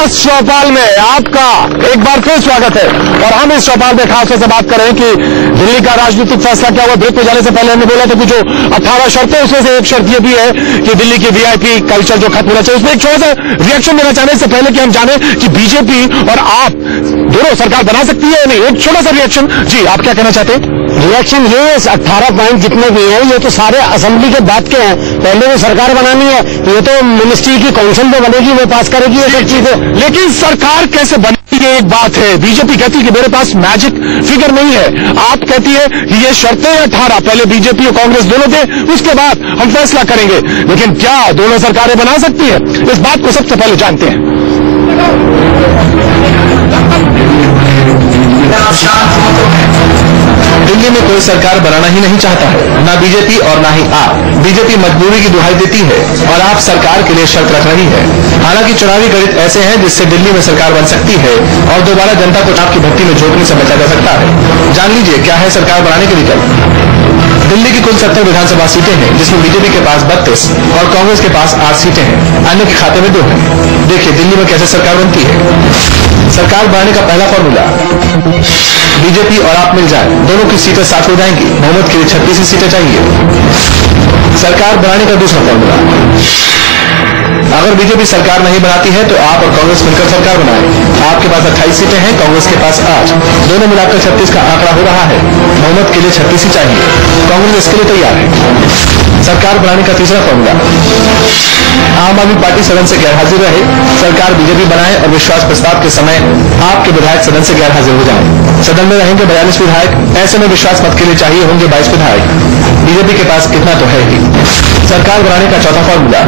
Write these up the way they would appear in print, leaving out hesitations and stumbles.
खास चौपाल में आपका एक बार फिर स्वागत है। और हम इस चौपाल में खास तौर से बात करें कि दिल्ली का राजनीतिक फैसला क्या हुआ। ब्रेक पे जाने से पहले हमने बोला था कि जो 18 शर्तें, उसमें से एक शर्त यह भी है कि दिल्ली की वीआईपी कल्चर जो खत्म होना चाहिए। उसमें एक छोटा सा रिएक्शन देना चाहने से पहले कि हम जाने कि बीजेपी और आप दोनों सरकार बना सकती है या नहीं, एक छोटा सा रिएक्शन। जी, आप क्या कहना चाहते हैं? रिएक्शन ये 18 पॉइंट जितने भी हैं ये तो सारे असेंबली के बात के हैं। पहले वो सरकार बनानी है, ये तो मिनिस्ट्री की काउंसिल में बनेगी, वो पास करेगी ये सब चीजें। लेकिन सरकार कैसे बनेगी ये एक बात है। बीजेपी कहती है कि मेरे पास मैजिक फिगर नहीं है, आप कहती है कि ये शर्तें 18 पहले बीजेपी और कांग्रेस दोनों दे, उसके बाद हम फैसला करेंगे। लेकिन क्या दोनों सरकारें बना सकती है, इस बात को सबसे पहले जानते हैं। दिल्ली में कोई सरकार बनाना ही नहीं चाहता है, ना बीजेपी और ना ही आप। बीजेपी मजबूरी की दुहाई देती है और आप सरकार के लिए शर्त रख रही है। हालांकि चुनावी गणित ऐसे हैं जिससे दिल्ली में सरकार बन सकती है और दोबारा जनता को चुनाव की भट्टी में झोंकने से बचा जा सकता है। जान लीजिए क्या है सरकार बनाने के विकल्प। दिल्ली की कुल 70 विधानसभा सीटें हैं, जिसमें बीजेपी के पास 32 और कांग्रेस के पास 8 सीटें हैं। अन्य के खाते में 2 हैं। देखिए दिल्ली में कैसे सरकार बनती है। सरकार बनाने का पहला फॉर्मूला, बीजेपी और आप मिल जाए, दोनों की सीटें साथ हो जाएंगी। बहुमत के लिए 36 सीटें चाहिए। सरकार बनाने का दूसरा फॉर्मूला, अगर बीजेपी सरकार नहीं बनाती है तो आप और कांग्रेस मिलकर सरकार बनाए। आपके पास 28 सीटें हैं, कांग्रेस के पास 8, दोनों मिलाकर 36 का आंकड़ा हो रहा है। बहुमत के लिए 36 ही चाहिए, कांग्रेस इसके लिए तैयार है। सरकार बनाने का तीसरा फॉर्मूला, आम आदमी पार्टी सदन से गैर हाजिर रहे, सरकार बीजेपी बनाए और विश्वास प्रस्ताव के समय आपके विधायक सदन से गैर हाजिर हो जाए। सदन में रहेंगे 42 विधायक, ऐसे में विश्वास मत के लिए चाहिए होंगे 22 विधायक। बीजेपी के पास इतना तो है ही। सरकार बनाने का चौथा फॉर्मूला,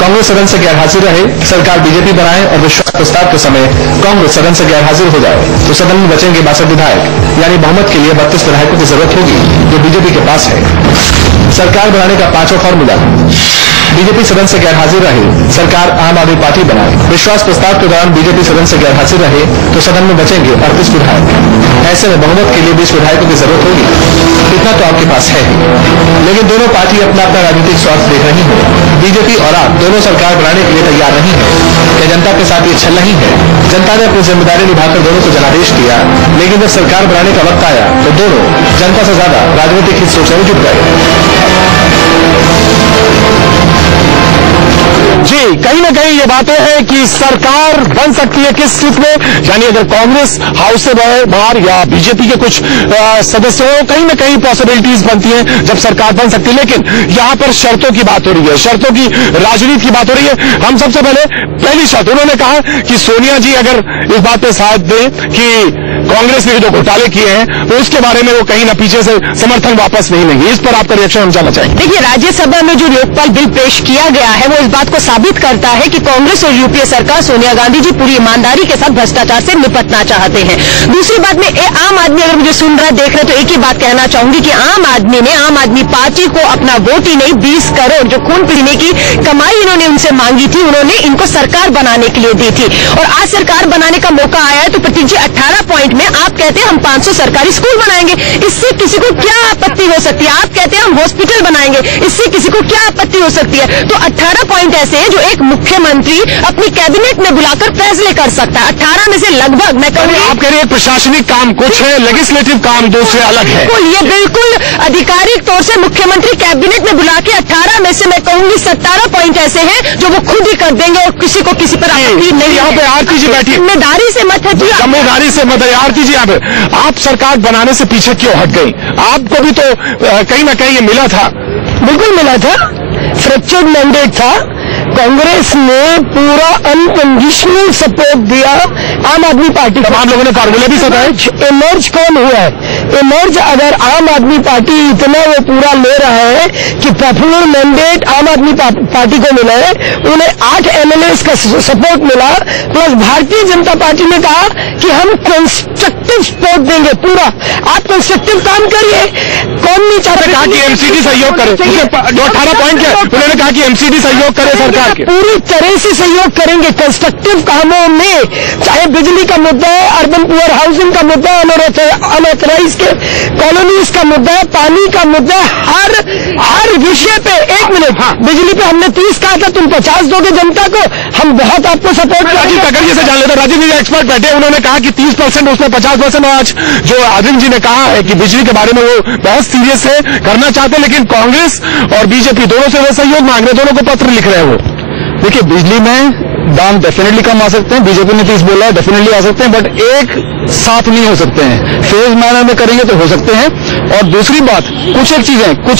कांग्रेस सदन से गैर हाजिर रहे, सरकार बीजेपी बनाए और विश्वास प्रस्ताव के समय कांग्रेस सदन से गैर हाजिर हो जाए, तो सदन में बचेंगे 62 विधायक। यानी बहुमत के लिए 32 विधायकों की जरूरत होगी जो बीजेपी के पास है। सरकार बनाने का पांचवा फॉर्मूला, बीजेपी सदन से गैर हाजिर रहे, सरकार आम आदमी पार्टी बनाए, विश्वास प्रस्ताव के दौरान बीजेपी सदन से गैर हाजिर रहे तो सदन में बचेंगे 38 विधायक। ऐसे में बहुमत के लिए 20 विधायकों की जरूरत होगी। इतना तो आपके पास है, लेकिन दोनों पार्टी अपना अपना राजनीतिक स्वार्थ देख रही है। बीजेपी और आप दोनों सरकार बनाने के लिए तैयार नहीं है। क्या जनता के साथ ये छल नहीं है? जनता ने अपनी जिम्मेदारी निभाकर दोनों को जनादेश दिया, लेकिन जब सरकार बनाने का वक्त आया तो दोनों जनता से ज्यादा राजनीतिक हित सोचने में जुट गए। जी, कहीं ना कहीं ये बातें हैं कि सरकार बन सकती है किस स्थिति में, यानी अगर कांग्रेस हाउस से बाहर या बीजेपी के कुछ सदस्य हो, कहीं ना कहीं पॉसिबिलिटीज बनती हैं जब सरकार बन सकती है। लेकिन यहां पर शर्तों की बात हो रही है, शर्तों की राजनीति की बात हो रही है। हम सबसे पहले पहली शर्त, उन्होंने कहा कि सोनिया जी अगर इस बात पे साथ दें कि कांग्रेस ने जो घोटाले किए हैं तो उसके बारे में वो कहीं ना पीछे से समर्थन वापस नहीं लेंगे। इस पर आपका रिएक्शन हम जानना चाहेंगे। देखिए, राज्यसभा में जो लोकपाल बिल पेश किया गया है वो इस बात को साबित करता है कि कांग्रेस और यूपीए सरकार, सोनिया गांधी जी पूरी ईमानदारी के साथ भ्रष्टाचार से निपटना चाहते हैं। दूसरी बात में आम आदमी अगर मुझे सुन रहा है, देख रहे तो एक ही बात कहना चाहूंगी कि आम आदमी पार्टी को अपना वोट ही नहीं 20 करोड़ जो खून पीने की कमाई इन्होंने उनसे मांगी थी, उन्होंने इनको सरकार बनाने के लिए दी थी। और आज सरकार बनाने का मौका आया है। तो प्रतीक जी, 18 पॉइंट में आप कहते हैं हम 500 सरकारी स्कूल बनाएंगे, इससे किसी को क्या आपत्ति हो सकती है? आप कहते हैं हम हॉस्पिटल बनाएंगे, इससे किसी को क्या आपत्ति हो सकती है? तो 18 पॉइंट ऐसे हैं जो एक मुख्यमंत्री अपनी कैबिनेट में बुलाकर फैसले कर सकता है। 18 में से लगभग मैं कहूंगी, आप कह रहे हैं प्रशासनिक काम कुछ है, लेजिस्लेटिव काम दूसरे अलग है। ये बिल्कुल आधिकारिक तौर से मुख्यमंत्री कैबिनेट में बुला के 18 में से मैं कहूंगी 17 पॉइंट ऐसे हैं जो वो खुद ही कर देंगे और किसी को किसी पर आपत्ति नहीं। यहाँ पे आरती जी बैठी, जिम्मेदारी से मत हटिए, जिम्मेदारी से मत है। आरती जी, आप सरकार बनाने से पीछे क्यों हट गई? आपको भी तो कहीं ना कहीं ये मिला था। बिल्कुल मिला था, फ्रैक्चर्ड मैंडेट था। कांग्रेस ने पूरा अनकंडीशनल सपोर्ट दिया आम आदमी पार्टी को। तमाम लोगों ने फार्मूले भी बताए। इमर्ज कौन हुआ है? इमर्ज अगर आम आदमी पार्टी इतना वो पूरा ले रहा है कि पॉपुलर मैंडेट आम आदमी पार्टी को मिला है, उन्हें 8 एमएलए का सपोर्ट मिला, प्लस भारतीय जनता पार्टी ने कहा कि हम कंस्ट्रक्टिव सपोर्ट देंगे पूरा। आप कंस्ट्रक्टिव काम करिए। कौन नहीं चाहता? कहा कि एमसीडी सहयोग करे, 18 पॉइंट क्या उन्होंने कहा कि एमसीडी सहयोग करे सरकार के। पूरी तरह से सहयोग करेंगे कंस्ट्रक्टिव कामों में, चाहे बिजली का मुद्दा है, अर्बन पुअर हाउसिंग का मुद्दा है, अनऑथराइज के कॉलोनीज का मुद्दा है, पानी का मुद्दा है, हर विषय पे। 1 मिनट, बिजली पे हमने 30 कहा था, तुम 50 दोगे जनता को, हम बहुत आपको सपोर्ट। राजीव ककड़िया से जान लेते हैं। राजीव जी एक्सपर्ट बैठे, उन्होंने कहा कि 30% उसमें 50%। आज जो अरविंद जी ने कहा है कि बिजली के बारे में वो बहुत सीरियस है, करना चाहते हैं, लेकिन कांग्रेस और बीजेपी दोनों से वो सहयोग मांग रहे, दोनों को पत्र लिख रहे हैं वो। देखिए, बिजली में दाम डेफिनेटली कम आ सकते हैं, बीजेपी ने 30 बोला है, डेफिनेटली आ सकते हैं, बट एक साथ नहीं हो सकते हैं, फेज मैनर में करेंगे तो हो सकते हैं। और दूसरी बात, कुछ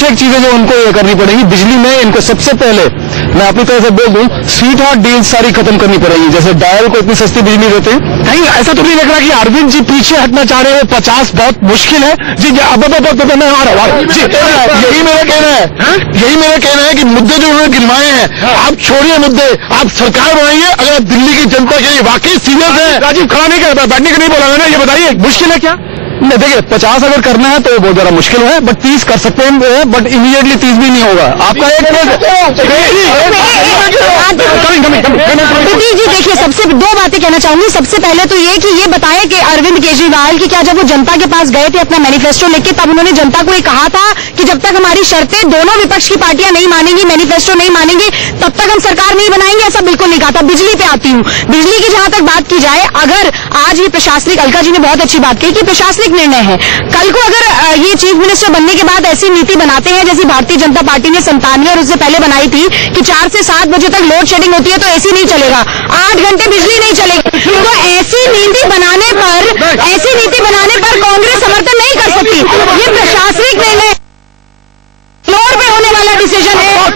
एक चीजें जो उनको ये करनी पड़ेगी बिजली में, इनको सबसे पहले मैं अपनी तरह से बोल दूं, स्वीट हार्ट डील सारी खत्म करनी पड़ेगी। जैसे डायल को इतनी सस्ती बिजली देते हैं, नहीं ऐसा तो नहीं लग रहा कि अरविंद जी पीछे हटना चाह रहे हैं। 50 बहुत मुश्किल है जी। अब मैं आ रहा हूँ जी, यही मेरा कहना है कि मुद्दे जो उन्होंने गिनवाए हैं, आप छोड़िए मुद्दे, आप सरकार बनाइए अगर आप दिल्ली की जनता के लिए वाकई सीरियस है। राजीव खड़ा नहीं कर, बैठने का नहीं बोला मैंने, ये बताइए मुश्किल है क्या? नहीं, देखिए 50 अगर करना है तो बहुत ज्यादा मुश्किल है, बट 30 कर सकते हैं, बट इमीडिएटली 30 भी नहीं होगा आपका। जी देखिए, सबसे 2 बातें कहना चाहूंगी। सबसे पहले तो ये कि ये बताया कि अरविंद केजरीवाल की क्या जब वो जनता के पास गए थे अपना मैनिफेस्टो लेके, तब उन्होंने जनता को ये कहा था कि जब तक हमारी शर्तें दोनों विपक्ष की पार्टियां नहीं मानेंगी, मैनिफेस्टो नहीं मानेंगी, तब तक हम सरकार नहीं बनाएंगे, ऐसा बिल्कुल नहीं कहा था। बिजली पे आती हूँ, बिजली की जहां तक बात की जाए, अगर आज ये प्रशासनिक, अलका जी ने बहुत अच्छी बात कही कि प्रशासनिक निर्णय है, कल को अगर ये चीफ मिनिस्टर बनने के बाद ऐसी नीति बनाते हैं जैसी भारतीय जनता पार्टी ने 97 और उससे पहले बनाई थी कि 4 से 7 बजे तक लोड शेडिंग होती है तो एसी नहीं चलेगा, 8 घंटे बिजली नहीं चलेगी, तो ऐसी नीति बनाने पर कांग्रेस समर्थन नहीं कर सकती। ये प्रशासनिक निर्णय फ्लोर पे होने वाला डिसीजन है। आप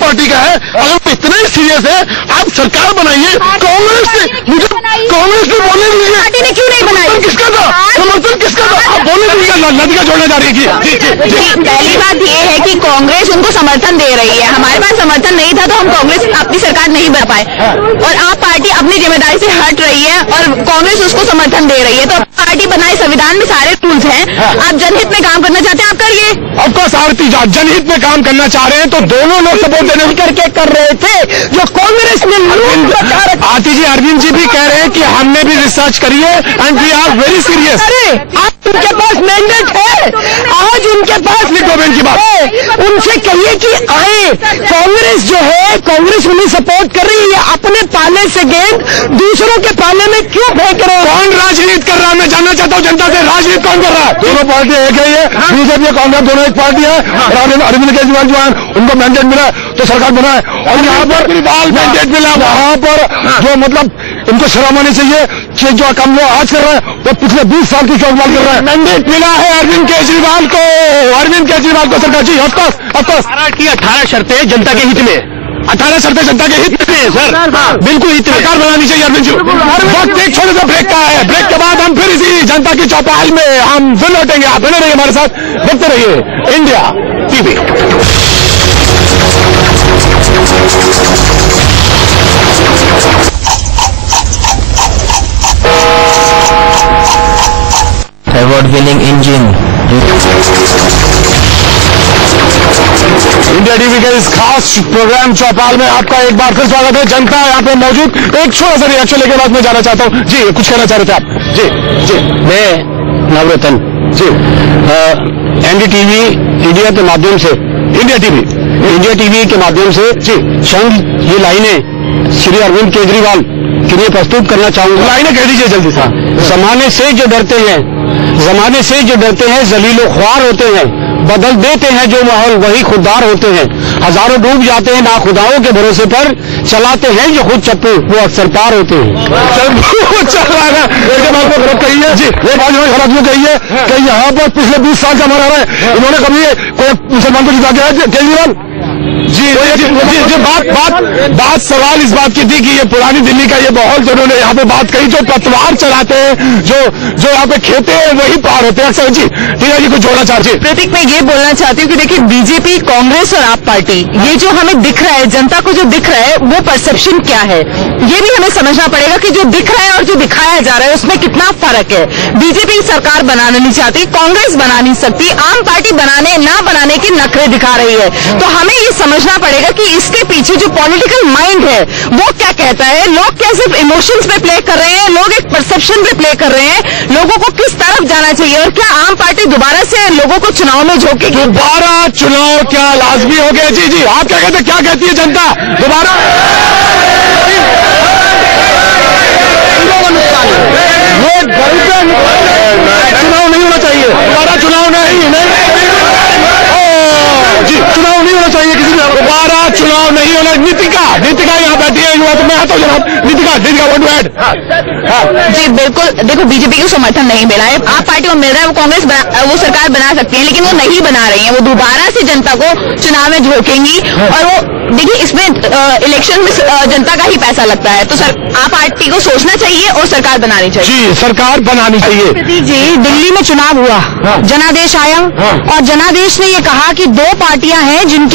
पार्टी का है, अगर इतना ही सीरियस है आप सरकार बनाइए। कांग्रेस ने बोलने दीजिए, पार्टी ने क्यों नहीं बनाई? किसका था समर्थन, किसका था? आप बोलने दीजिए, नदिया जोड़ने जा रही है। पहली बात ये है कि कांग्रेस उनको समर्थन दे रही है, हमारे पास समर्थन नहीं था तो हम कांग्रेस अपनी सरकार नहीं बना पाए, और आप पार्टी अपनी जिम्मेदारी से हट रही है और कांग्रेस उसको समर्थन दे रही है। तो पार्टी बनाए, संविधान में सारे रूल्स हैं, आप जनहित में काम करना चाहते हैं आप करिए। ऑफकोर्स आरती जनहित में काम करना चाह रहे हैं तो दोनों लोग सपोर्ट देने करके कर रहे थे जो कांग्रेस ने। आरती जी, अरविंद जी भी कह रहे हैं कि हमने भी रिसर्च करी है and we are very serious. अरे आज उनके पास मैंडेट है, आज उनके पास गवर्नमेंट की बात है, उनसे कहिए कि आए। कांग्रेस जो है, कांग्रेस उन्हें सपोर्ट कर रही है, अपने पाले से गेंद दूसरों के पाले में क्यों फेंक रहे हो? कौन राजनीति कर रहा है? मैं जानना चाहता हूँ जनता से, राजनीति कौन कर रहा है? दोनों पार्टियां एक है, ये बीजेपी और कांग्रेस दोनों एक पार्टी है। अरविंद केजरीवाल जो है उनको मैंडेट मिला तो सरकार बना है, और यहाँ पर मैंडेट मिला, वहाँ पर जो मतलब इनको शर्म आनी चाहिए कि जो काम वो आज कर रहे हैं वो पिछले 20 साल की चौकबाल कर रहे हैं। मैंडेट मिला है अरविंद केजरीवाल को सरकार जी। ऑफकोर्स 18 शर्तें जनता के हित में, 18 शर्तें जनता के हित में सर, बिल्कुल हित में सरकार बनानी चाहिए अरविंद जी। वक्त एक छोटे से ब्रेक का है, ब्रेक के बाद हम फिर इसी जनता की चौपाल में हम फिर लौटेंगे। आप बने रहिए हमारे साथ, देखते रहिए India TV. Award winning engine India TV के इस खास प्रोग्राम चौपाल में आपका एक बार फिर स्वागत है। जनता यहाँ पे मौजूद, एक छोटा सा रिएक्शन लेके बाद में जाना चाहता हूँ। जी कुछ कहना चाह रहे थे आप? जी मैं नवरतन जी, एनडीटीवी इंडिया के माध्यम से, इंडिया टीवी के माध्यम से जी चंद ये लाइनें श्री अरविंद केजरीवाल के लिए प्रस्तुत करना चाहूंगा। लाइनें कह दीजिए जल्दी सा। जमाने से जो डरते हैं जलीलो ख्वार होते हैं, बदल देते हैं जो माहौल वही खुददार होते हैं, हजारों डूब जाते हैं नाखुदाओं के भरोसे पर, चलाते हैं जो खुद चप्पू वो अक्सर पार होते हैं। चल रहा है बात को गलत कही है जी, ये बात जो खराब क्यों कही है कि यहाँ पर पिछले 20 साल का हमारा है, इन्होंने कभी कोई मुसलमान को जिता के केजरीवाल जी जी बात सवाल इस बात की थी कि ये पुरानी दिल्ली का ये माहौल जो उन्होंने यहाँ पे बात कही, जो पतवार चलाते हैं, जो यहाँ पे खेते हैं वही पार होते हैं अक्सर। जी ठीक है जी, कुछ जोड़ना चाहते। प्रतीक, मैं ये बोलना चाहती हूँ कि देखिए बीजेपी, कांग्रेस और आप पार्टी, ये जो हमें दिख रहा है, जनता को जो दिख रहा है वो परसेप्शन क्या है, ये भी हमें समझना पड़ेगा कि जो दिख रहा है और जो दिखाया जा रहा है उसमें कितना फर्क है। बीजेपी सरकार बनाना नहीं चाहती, कांग्रेस बना नहीं सकती, आम पार्टी बनाने ना बनाने के नखरे दिखा रही है। तो हमें ये समझना पड़ेगा कि इसके पीछे जो पॉलिटिकल माइंड है वो क्या कहता है। लोग क्या सिर्फ इमोशंस पे प्ले कर रहे हैं, लोग एक परसेप्शन पे प्ले कर रहे हैं, लोगों को किस तरफ जाना चाहिए और क्या आम पार्टी दोबारा से लोगों को चुनाव में झोंकेगी? दोबारा चुनाव क्या लाजमी हो गया? जी जी, आप क्या कहते हैं, क्या कहती है जनता? दोबारा चुनाव नहीं होना चाहिए, दोबारा चुनाव नहीं जी, चुनाव नहीं होना चाहिए किसी भी, दोबारा चुनाव नहीं होना। नीतिका यहाँ बैठी है, तो मैं आता हूँ जनाब। Nitika one word. जी बिल्कुल, देखो बीजेपी को समर्थन नहीं मिला है, आप पार्टी को मिल रहा है, वो कांग्रेस वो सरकार बना सकती है, लेकिन वो नहीं बना रही है। वो दोबारा से जनता को चुनाव में झोंकेंगी और वो देखिए इसमें इलेक्शन में जनता का ही पैसा लगता है। तो आप पार्टी को सोचना चाहिए और सरकार बनानी चाहिए। जी, सरकार बनानी चाहिए। जी, दिल्ली में चुनाव हुआ, जनादेश आया और जनादेश ने ये कहा कि दो पार्टियां हैं जिन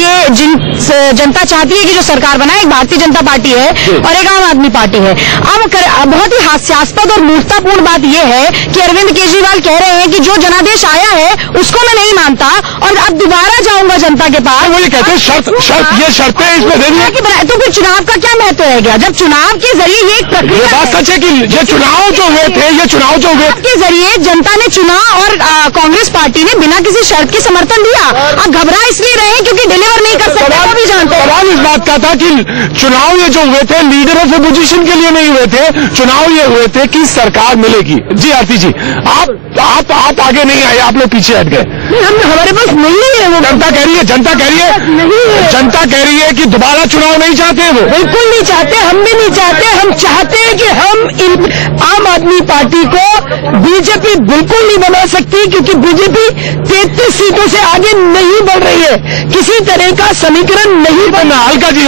जनता चाहती है कि जो सरकार बनाए, एक भारतीय जनता पार्टी है और एक आम आदमी पार्टी है। अब बहुत ही हास्यास्पद और मूर्खतापूर्ण बात यह है कि अरविंद केजरीवाल कह रहे हैं कि जो जनादेश आया है उसको मैं नहीं मानता और अब दोबारा जाऊंगा जनता के पास। वो ये कहते हैं शर्तें इसमें दे दी, तो फिर चुनाव का क्या महत्व रह गया जब चुनाव के जरिए ये प्रक्रिया? बात सच है कि ये चुनाव जो हुए के जरिए जनता ने चुना और कांग्रेस पार्टी ने बिना किसी शर्त के समर्थन दिया। अब घबरा इसलिए रहे क्योंकि डिलीवर नहीं कर सकते, वो भी जानते हैं। सवाल इस बात का था कि चुनाव ये जो हुए थे लीडर ऑफ अपोजिशन के लिए नहीं हुए थे, चुनाव ये हुए थे कि सरकार मिलेगी। जी आरती जी, आप आगे नहीं आए, आप लोग पीछे हट गए। हमारे पास नहीं है वो। जनता कह रही है कि दोबारा चुनाव नहीं चाहते, वो बिल्कुल नहीं चाहते, हम भी नहीं चाहते। हम चाहते हैं कि हम आम आदमी पार्टी को बीजेपी बिल्कुल नहीं बना सकती क्योंकि बीजेपी 33 सीटों से आगे नहीं बढ़ रही है, किसी तरह का समीकरण नहीं बना। हल्का जी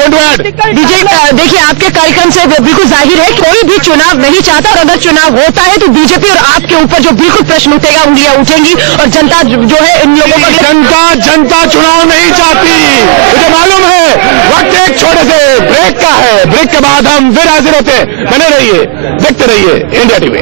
बीजेपी देखिए आपके कार्यक्रम से बिल्कुल जाहिर है कोई भी चुनाव नहीं चाहता और अगर चुनाव होता है तो बीजेपी और आपके ऊपर जो बिल्कुल प्रश्न उठेगा, उंगलियां उठेंगी और जनता जो है इन लोगों का जनता चुनाव नहीं चाहती, मुझे मालूम है। वक्त एक छोटे से ब्रेक का है, ब्रेक के बाद हम फिर हाजिर होते हैं। बने रहिए, देखते रहिए इंडिया टीवी।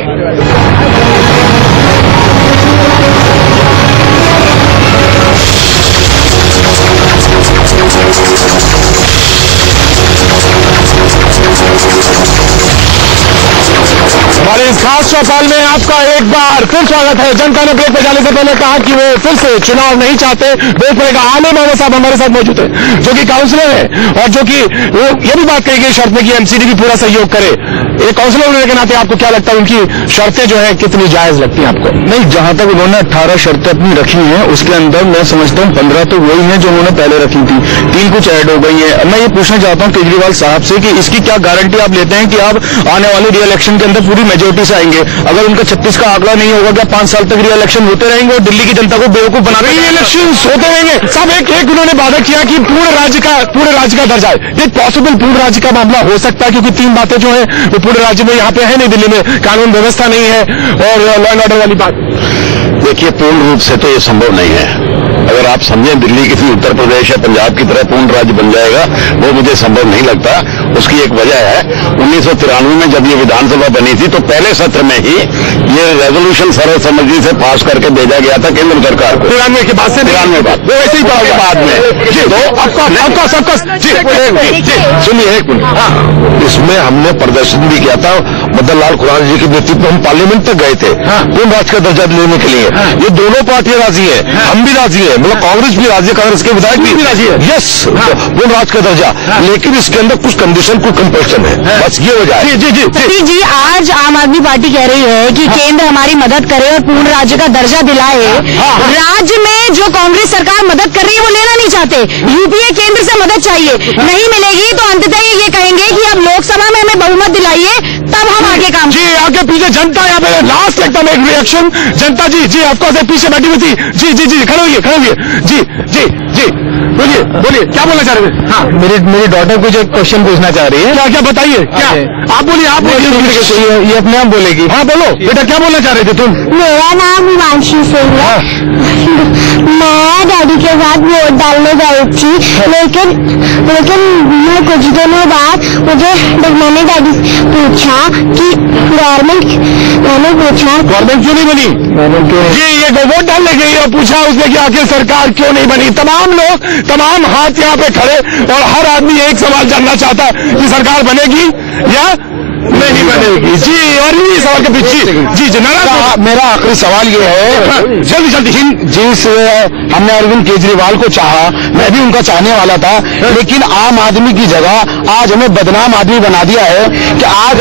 हमारे इस खास चौपाल में आपका एक बार फिर स्वागत है। जनता ने ब्रेक पे जाने से पहले कहा कि वो फिर से चुनाव नहीं चाहते। ब्रेक पे आलम मोहम्मद साहब हमारे साथ मौजूद है, जो कि काउंसलर है और जो कि वो ये भी बात कही गई शर्त में कि एमसीडी भी पूरा सहयोग करे। एक काउंसलर होने के नाते आपको क्या लगता है उनकी शर्तें जो है कितनी जायज लगती है आपको? नहीं, जहां तक उन्होंने 18 शर्तें अपनी रखी हैं उसके अंदर मैं समझता हूँ 15 तो वही हैं जो उन्होंने पहले रखी थी, 3 कुछ ऐड हो गई है। मैं ये पूछना चाहता हूँ केजरीवाल साहब से कि इसकी क्या गारंटी आप लेते हैं कि आप आने वाले री इलेक्शन के अंदर पूरी मेजोरिटी से आएंगे? अगर उनका 36 का आंकड़ा नहीं होगा क्या 5 साल तक री इलेक्शन होते रहेंगे और दिल्ली की जनता को बेवकूफ बना री इलेक्शन होते रहेंगे? साहब एक उन्होंने वादा किया कि पूरे राज्य का दर्जा है। ये पॉसिबल पूरे राज्य का मामला हो सकता है क्योंकि 3 बातें जो है वो पूरे राज्य में यहाँ पे है नहीं, दिल्ली में कानून व्यवस्था नहीं है और लॉ एंड ऑर्डर वाली बात। देखिए, पूर्ण रूप से तो ये संभव नहीं है। अगर आप समझें दिल्ली किसी उत्तर प्रदेश या पंजाब की तरह पूर्ण राज्य बन जाएगा, वो मुझे संभव नहीं लगता। उसकी एक वजह है 1993 में जब ये विधानसभा बनी थी तो पहले सत्र में ही ये रेजोल्यूशन सर्वसम्मति से पास करके भेजा गया था केंद्र सरकार को। 93 के बाद से 93 बाद वो ऐसे ही बाद में सुनिए एक मिनट, इसमें हमने प्रदर्शन भी किया था। मदन लाल खुराना जी के नेतृत्व में हम पार्लियामेंट तक गए थे पूर्ण राज्य का दर्जा लेने के लिए। ये दोनों पार्टियां राजी है, हम भी राजी है, मतलब कांग्रेस भी राजी है, कांग्रेस के विधायक भी राजी है। यस, पूर्ण राज्य का दर्जा, लेकिन इसके अंदर कुछ कंडीशन, कुछ कंपल्शन है, बस ये वजह है। जी, आज आम आदमी पार्टी कह रही है कि केंद्र हमारी मदद करे और पूर्ण राज्य का दर्जा दिलाए। राज्य में जो कांग्रेस सरकार मदद कर रही है वो लेना नहीं चाहते, यूपीए केंद्र से मदद चाहिए, नहीं मिलेगी तो अंततः ये कहेंगे कि अब लोकसभा में हमें बहुमत दिलाइए तब हम आगे काम। जी, आगे पीछे जनता यहाँ पे लास्ट एकदम एक रिएक्शन जनता। जी ऑफकोर्स पीछे बैठी हुई थी। जी खड़े होइए जी जी बोलिए बोलिए, क्या बोलना चाह रहे थे? हाँ, मेरी डॉटर कुछ एक क्वेश्चन पूछना चाह रही है। क्या क्या बताइए, क्या आप बोलिए, आप बोलिए, ये अपने आप बोलेगी। हाँ बोलो बेटा, क्या बोलना चाह रहे थे तुम? मेरा नाम हिमांशी सिंह है। मैं डैडी के साथ वोट डालने गई थी, लेकिन मैं कुछ दिनों बाद मैंने डैडी से पूछा कि गवर्नमेंट क्यों नहीं बनी? जी ये वोट डालने गई और पूछा उसने कि आखिर सरकार क्यों नहीं बनी। तमाम लोग, तमाम हाथ यहाँ पे खड़े और हर आदमी एक सवाल जानना चाहता है कि सरकार बनेगी या नहीं बनेगी। जी और इन्हीं सवाल के पीछे जी जनाब मेरा आखिरी सवाल ये है, जल्दी जल्दी, जिस हमने अरविंद केजरीवाल को चाहा, मैं भी उनका चाहने वाला था, लेकिन आम आदमी की जगह आज हमें बदनाम आदमी बना दिया है कि आज